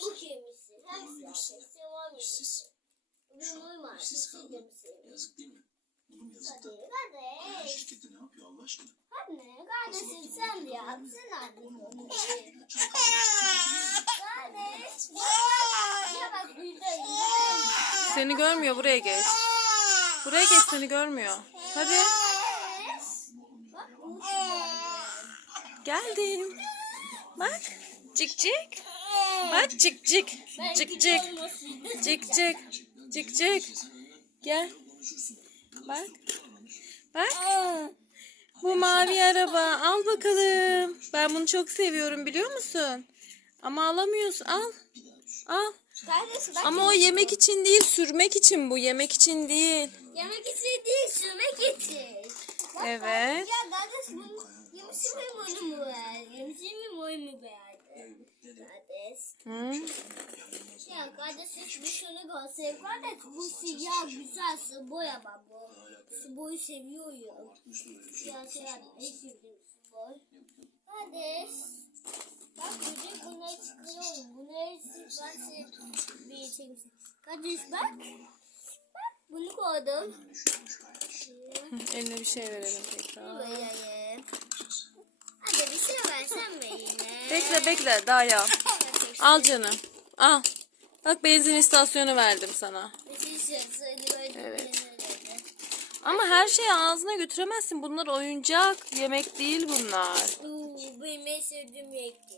Bu Bunu işsiz? Yazık değil mi? Yazık da. Şirkette ne yapıyor Allah aşkına? Kardeşim sen de. Kardeş. Ya bak buradayım. Seni görmüyor buraya geç. Buraya geç seni görmüyor. Hadi geldim. Bak cik cik. Bak cik cik. Cik cik. Cik cik. Cik cik. Gel. Bak. Bak. Bu mavi araba. Al bakalım. Ben bunu çok seviyorum biliyor musun? Ama alamıyorsun. Al. Al. Ama o yemek için değil, sürmek için bu. Yemek için değil. Yemek için değil, sürmek için. Evet. Ya kardeş bunu yemişim mi bunu mu ver? Yemişim mi bunu mu ver? Hı? Ya kardeş hiç bir şunu göster. Kardeş bu siyah güzel su boya bak bu. Su boyu seviyorum. Ya yapma. Hiç sevdim su boy. Kardeş. Bak böcek bunları çıkarıyorum. Bunları ben bir şey Kardeş bak. Bak bunu koydum. Eline bir şey verelim tekrar. Hadi bir şey versen be yine. Bekle bekle daha ya. Al canım. Al. Bak benzin istasyonu verdim sana. Evet. Ama her şeyi ağzına götüremezsin. Bunlar oyuncak. Yemek değil bunlar. Uuu benim en sevdiğim renkti.